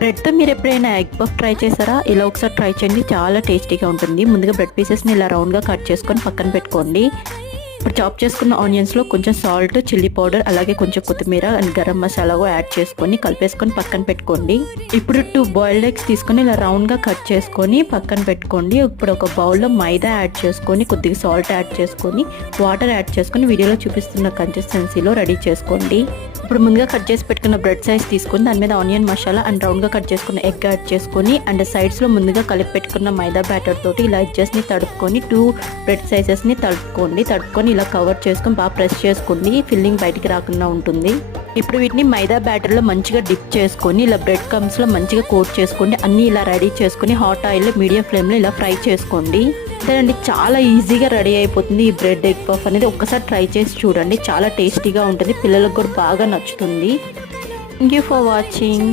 బ్రెడ్తో మీరు ఎప్పుడైనా egg puff try చేశారా? ఇలా ఒకసారి ట్రై చేయండి, చాలా టేస్టీగా ఉంటుంది. ముందుగా బ్రెడ్ పీసెస్ని ఇలా రౌండ్గా కట్ చేసుకొని పక్కన పెట్టుకోండి. ఇప్పుడు చాప్ చేసుకున్న ఆనియన్స్లో కొంచెం సాల్ట్, చిల్లీ పౌడర్, అలాగే కొంచెం కొత్తిమీర అండ్ గరం మసాలా యాడ్ చేసుకొని కలిపేసుకొని పక్కన పెట్టుకోండి. ఇప్పుడు 2 బాయిల్డ్ ఎగ్స్ తీసుకొని ఇలా రౌండ్గా కట్ చేసుకొని పక్కన పెట్టుకోండి. ఇప్పుడు ఒక బౌల్లో మైదా యాడ్ చేసుకొని కొద్దిగా సాల్ట్ యాడ్ చేసుకొని వాటర్ యాడ్ చేసుకొని వీడియోలో చూపిస్తున్న కన్సిస్టెన్సీలో రెడీ చేసుకోండి. ఇప్పుడు ముందుగా కట్ చేసి పెట్టుకున్న బ్రెడ్ సైజ్ తీసుకొని దాని మీద ఆనియన్ మసాలా అండ్ రౌండ్గా కట్ చేసుకున్న ఎగ్ యాడ్ చేసుకొని అండ్ సైడ్స్లో ముందుగా కలిపి పెట్టుకున్న మైదా బ్యాటర్ తోటి ఇలా ఎడ్జెస్ని తడుపుకొని 2 బ్రెడ్ సైజెస్ని తడుపుకొని ఇలా కవర్ చేసుకొని బాగా ప్రెస్ చేసుకోండి. ఫిల్లింగ్ బయటికి రాకుండా ఉంటుంది. ఇప్పుడు వీటిని మైదా బ్యాటర్లో మంచిగా డిప్ చేసుకొని ఇలా బ్రెడ్ క్రమ్స్లో మంచిగా కోట్ చేసుకోండి. అన్నీ ఇలా రెడీ చేసుకొని హాట్ ఆయిల్లో మీడియం ఫ్లేమ్లో ఇలా ఫ్రై చేసుకోండి. అంతేనండి, చాలా ఈజీగా రెడీ అయిపోతుంది ఈ బ్రెడ్ ఎగ్ పఫ్ అనేది. ఒక్కసారి ట్రై చేసి చూడండి, చాలా టేస్టీగా ఉంటుంది, పిల్లలకు కూడా బాగా నచ్చుతుంది. Thank you for watching.